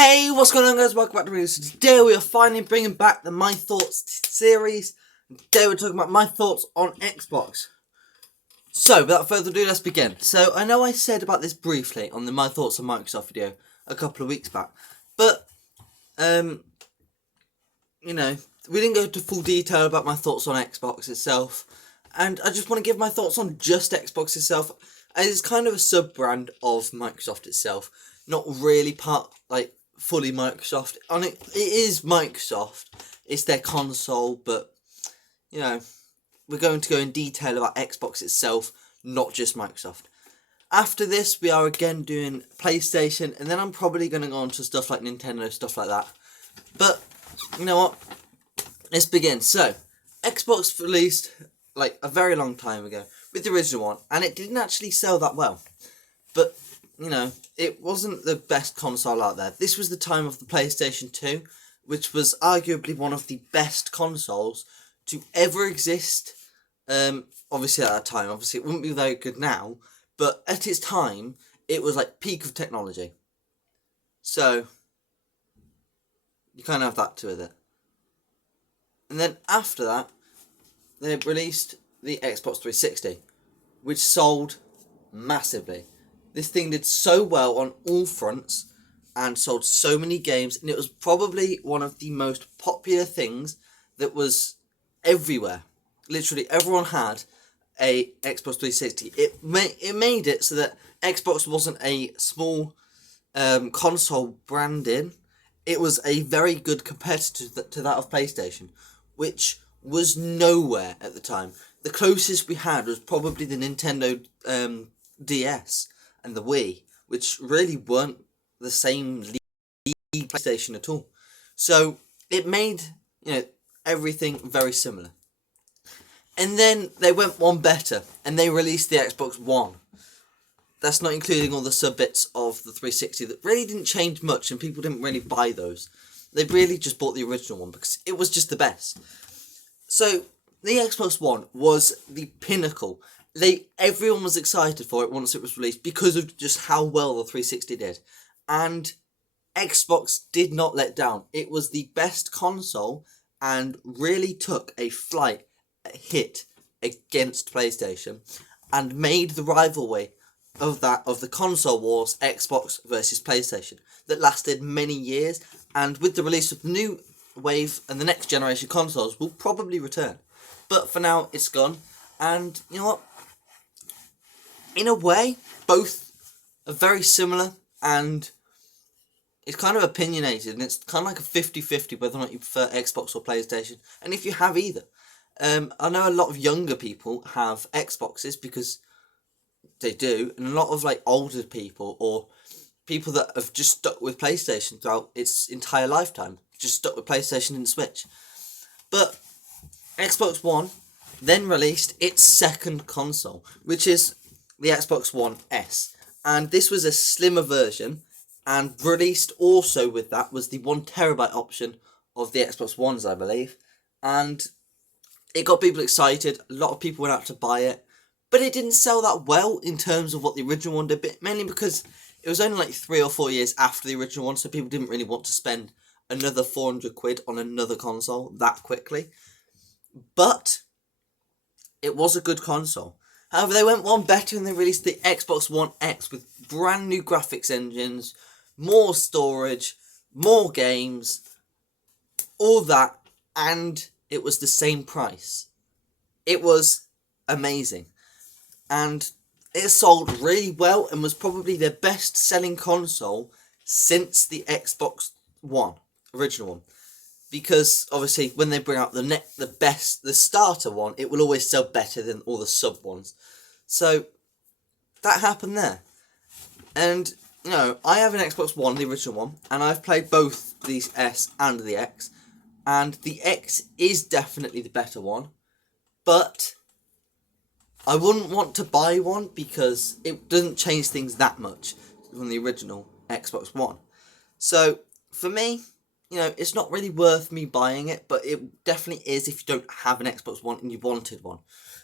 Hey, what's going on, guys? Welcome back to Reviews. So today we are finally bringing back the My Thoughts series. Today we're talking about my thoughts on Xbox. So, without further ado, let's begin. So, I know I said about this briefly on the My Thoughts on Microsoft video a couple of weeks back, but, we didn't go into full detail about my thoughts on Xbox itself, and I just want to give my thoughts on just Xbox itself, as it's kind of a sub-brand of Microsoft itself, not really fully Microsoft. It is Microsoft, it's their console, but, we're going to go in detail about Xbox itself, not just Microsoft. After this, we are again doing PlayStation, and then I'm probably going to go on to stuff like Nintendo, stuff like that. But, you know what? Let's begin. So, Xbox released, a very long time ago, with the original one, and it didn't actually sell that well. But, it wasn't the best console out there. This was the time of the PlayStation 2, which was arguably one of the best consoles to ever exist. Obviously at that time, it wouldn't be very good now, but at its time, it was peak of technology. So, you kind of have that to with it. And then after that, they released the Xbox 360, which sold massively. This thing did so well on all fronts and sold so many games, and it was probably one of the most popular things that was everywhere. Literally everyone had a Xbox 360. It made it so that Xbox wasn't a small console branding. It was a very good competitor to that of PlayStation, which was nowhere at the time. The closest we had was probably the Nintendo DS and the Wii, which really weren't the same league PlayStation at all. So it made everything very similar. And then they went one better, and they released the Xbox One. That's not including all the sub-bits of the 360 that really didn't change much, and people didn't really buy those. They really just bought the original one because it was just the best. So, the Xbox One was the pinnacle. Everyone was excited for it once it was released because of just how well the 360 did. And Xbox did not let down. It was the best console and really took a hit against PlayStation and made the rivalry of the console wars, Xbox versus PlayStation, that lasted many years, and with the release of the new wave and the next generation consoles will probably return. But for now, it's gone, and you know what? In a way, both are very similar, and it's kind of opinionated, and it's kind of like a 50-50 whether or not you prefer Xbox or PlayStation, and if you have either. I know a lot of younger people have Xboxes because they do, and a lot of older people or people that have just stuck with PlayStation throughout its entire lifetime, just stuck with PlayStation and Switch. But Xbox One then released its second console, which is the Xbox One S, and this was a slimmer version, and released also with that was the 1TB option of the Xbox Ones, I believe, and it got people excited. A lot of people went out to buy it, but it didn't sell that well in terms of what the original one did, mainly because it was only 3 or 4 years after the original one, so people didn't really want to spend another 400 quid on another console that quickly. But it was a good console. However, they went one better and they released the Xbox One X with brand new graphics engines, more storage, more games, all that, and it was the same price. It was amazing. And it sold really well and was probably their best selling console since the Xbox One, original one. Because obviously when they bring out the starter one, it will always sell better than all the sub ones. So that happened there. And I have an Xbox One, the original one, and I've played both the S and the X. And the X is definitely the better one, but I wouldn't want to buy one because it doesn't change things that much from the original Xbox One. So for me, it's not really worth me buying it, but it definitely is if you don't have an Xbox One and you wanted one.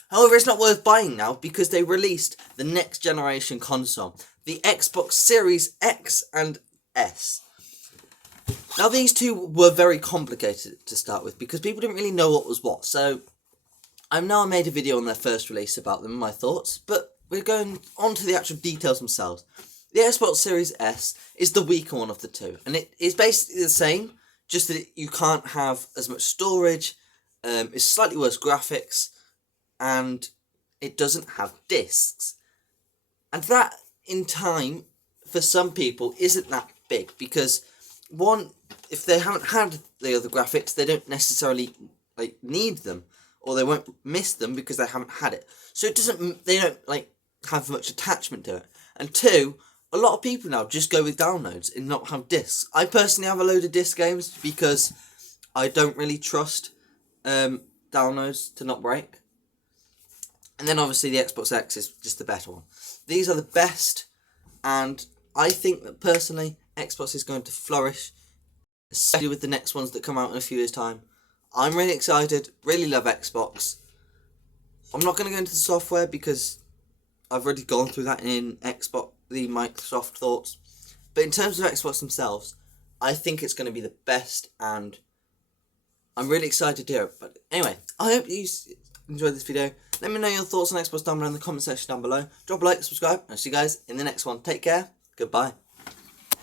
However, it's not worth buying now because they released the next generation console, the Xbox Series X and S. Now these two were very complicated to start with because people didn't really know what was what. So I've now made a video on their first release about them, my thoughts, but we're going on to the actual details themselves. The Xbox Series S is the weaker one of the two, and it is basically the same, just that you can't have as much storage, it's slightly worse graphics, and it doesn't have discs. And that, in time, for some people, isn't that big, because, one, if they haven't had the other graphics, they don't necessarily need them, or they won't miss them because they haven't had it. So they don't have much attachment to it. And two, a lot of people now just go with downloads and not have discs. I personally have a load of disc games because I don't really trust downloads to not break. And then obviously the Xbox X is just the better one. These are the best, and I think that personally Xbox is going to flourish, especially with the next ones that come out in a few years' time. I'm really excited, really love Xbox. I'm not going to go into the software because I've already gone through that in Xbox, the Microsoft thoughts. But in terms of Xbox themselves, I think it's going to be the best, and I'm really excited to hear it. But anyway, I hope you enjoyed this video. Let me know your thoughts on Xbox down below in the comment section down below. Drop a like, subscribe, and I'll see you guys in the next one. Take care. Goodbye.